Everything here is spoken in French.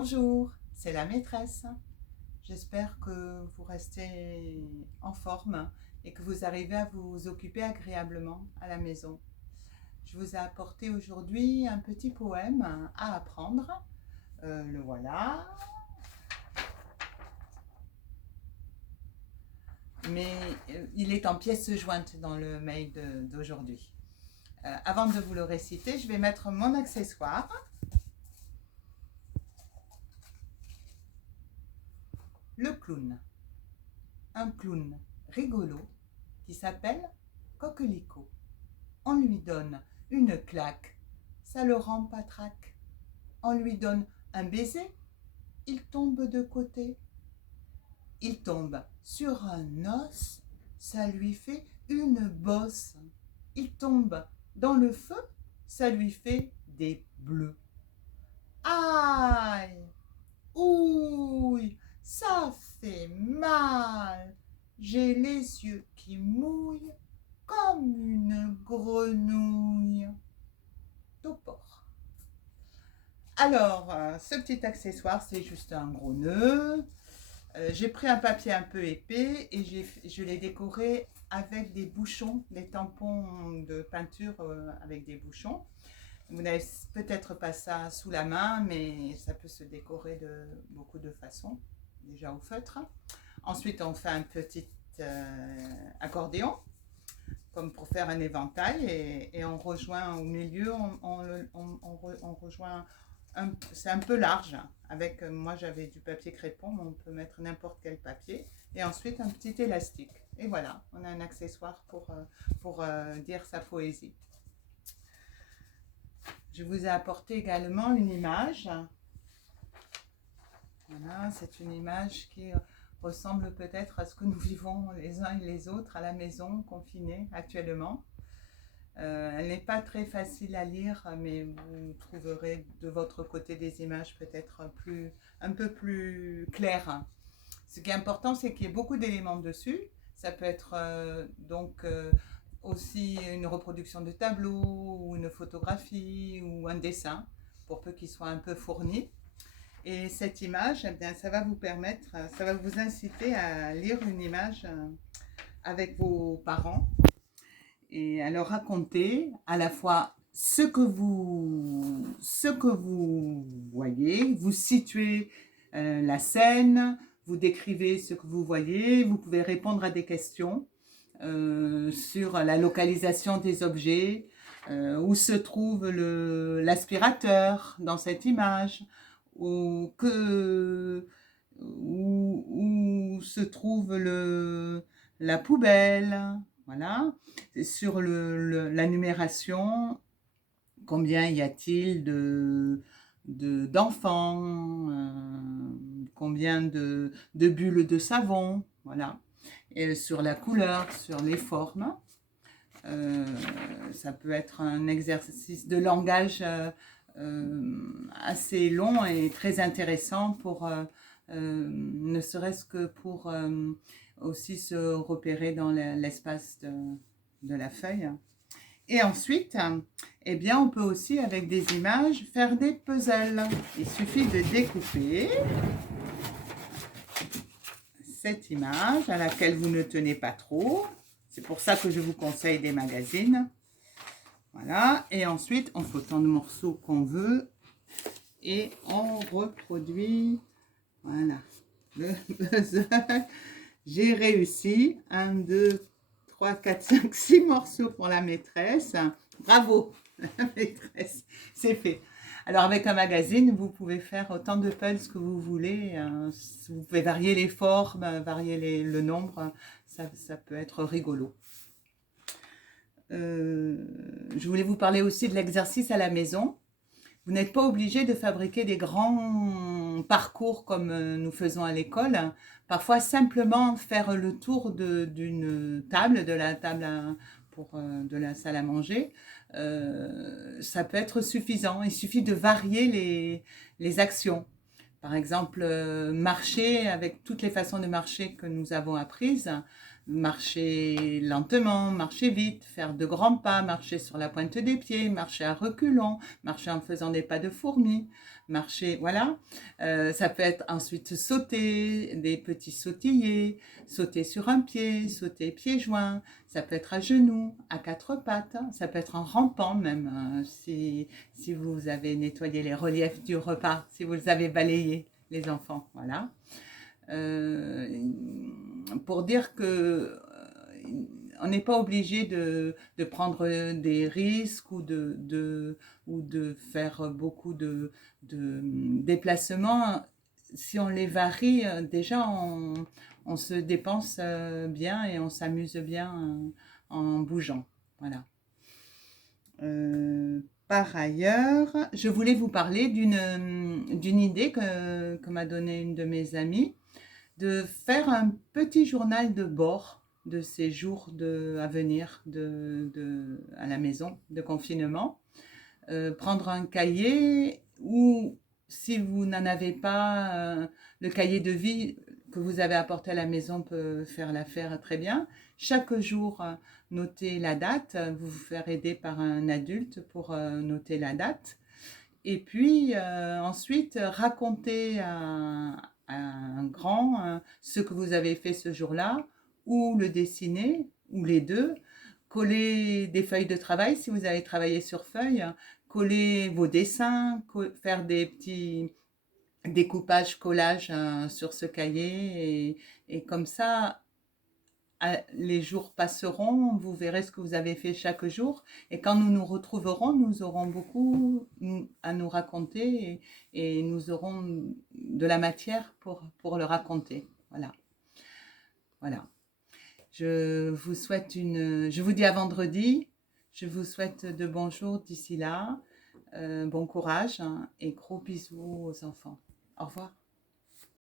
Bonjour, c'est la maîtresse. J'espère que vous restez en forme et que vous arrivez à vous occuper agréablement à la maison. Je vous ai apporté aujourd'hui un petit poème à apprendre. Le voilà. Mais il est en pièces jointes dans le mail d'aujourd'hui. Avant de vous le réciter, je vais mettre mon accessoire. Le clown. Un clown rigolo qui s'appelle Coquelicot. On lui donne une claque, ça le rend patraque. On lui donne un baiser, il tombe de côté. Il tombe sur un os, ça lui fait une bosse. Il tombe dans le feu, ça lui fait des bleus. Aïe! Ouille! Ça fait mal! J'ai les yeux qui mouillent comme une grenouille. Topor. Alors, ce petit accessoire, c'est juste un gros nœud. J'ai pris un papier un peu épais et je l'ai décoré avec des bouchons, des tampons de peinture avec des bouchons. Vous n'avez peut-être pas ça sous la main, mais ça peut se décorer de beaucoup de façons, déjà au feutre. Ensuite, on fait un petit accordéon, comme pour faire un éventail, et on rejoint au milieu, on rejoint, c'est un peu large. Avec, moi j'avais du papier crépon, mais on peut mettre n'importe quel papier. Et ensuite un petit élastique. Et voilà, on a un accessoire pour dire sa poésie. Je vous ai apporté également une image. Voilà, c'est une image qui ressemble peut-être à ce que nous vivons les uns et les autres à la maison, confinés actuellement. Elle n'est pas très facile à lire, mais vous trouverez de votre côté des images peut-être un peu plus claires. Ce qui est important, c'est qu'il y ait beaucoup d'éléments dessus. Ça peut être aussi une reproduction de tableau, ou une photographie, ou un dessin, pour peu qu'il soit un peu fourni. Et cette image, eh bien, ça va vous permettre, ça va vous inciter à lire une image avec vos parents et à leur raconter à la fois ce que vous voyez, vous situez la scène, vous décrivez ce que vous voyez, vous pouvez répondre à des questions sur la localisation des objets, où se trouve l'aspirateur dans cette image, où se trouve la poubelle, voilà. Sur la numération, combien y a-t-il d'enfants, combien de bulles de savon, voilà. Et sur la couleur, sur les formes. Ça peut être un exercice de langage assez long et très intéressant pour ne serait-ce que pour aussi se repérer dans l'espace de la feuille. Et ensuite, eh bien, on peut aussi, avec des images, faire des puzzles. Il suffit de découper cette image à laquelle vous ne tenez pas trop. C'est pour ça que je vous conseille des magazines. Voilà. Et ensuite, on fait autant de morceaux qu'on veut. Et on reproduit. Voilà. Le puzzle. J'ai réussi. 1, 2, 3, 4, 5, 6 morceaux pour la maîtresse. Bravo, la maîtresse. C'est fait. Alors, avec un magazine, vous pouvez faire autant de puzzles que vous voulez. Vous pouvez varier les formes, varier le nombre. Ça peut être rigolo. Je voulais vous parler aussi de l'exercice à la maison. Vous n'êtes pas obligé de fabriquer des grands parcours comme nous faisons à l'école. Parfois, simplement faire le tour d'une table, de la table de la salle à manger, ça peut être suffisant. Il suffit de varier les actions. Par exemple, marcher avec toutes les façons de marcher que nous avons apprises, marcher lentement, marcher vite, faire de grands pas, marcher sur la pointe des pieds, marcher à reculons, marcher en faisant des pas de fourmi, marcher, voilà. Ça peut être ensuite sauter, des petits sautillés, sauter sur un pied, sauter pieds joints, ça peut être à genoux, à quatre pattes, ça peut être en rampant même, si vous avez nettoyé les reliefs du repas, si vous les avez balayés, les enfants, voilà. Euh, pour dire que on n'est pas obligé de prendre des risques ou de faire beaucoup de déplacements. Si on les varie, déjà on se dépense bien et on s'amuse bien en bougeant. Voilà. Par ailleurs, je voulais vous parler d'une idée que m'a donnée une de mes amies, de faire un petit journal de bord de ces jours à venir à la maison de confinement. Prendre un cahier ou si vous n'en avez pas, le cahier de vie que vous avez apporté à la maison peut faire l'affaire très bien. Chaque jour, notez la date, vous faire aider par un adulte pour noter la date. Et puis ensuite, racontez à un grand ce que vous avez fait ce jour-là, ou le dessiner, ou les deux. Coller des feuilles de travail si vous avez travaillé sur feuilles, coller vos dessins, faire des petits découpages, collages sur ce cahier. Et comme ça, les jours passeront, vous verrez ce que vous avez fait chaque jour. Et quand nous nous retrouverons, nous aurons beaucoup à nous raconter et nous aurons de la matière pour le raconter. Voilà. Voilà. Je vous dis à vendredi. Je vous souhaite de bons jours d'ici là. Bon courage et gros bisous aux enfants. Au revoir.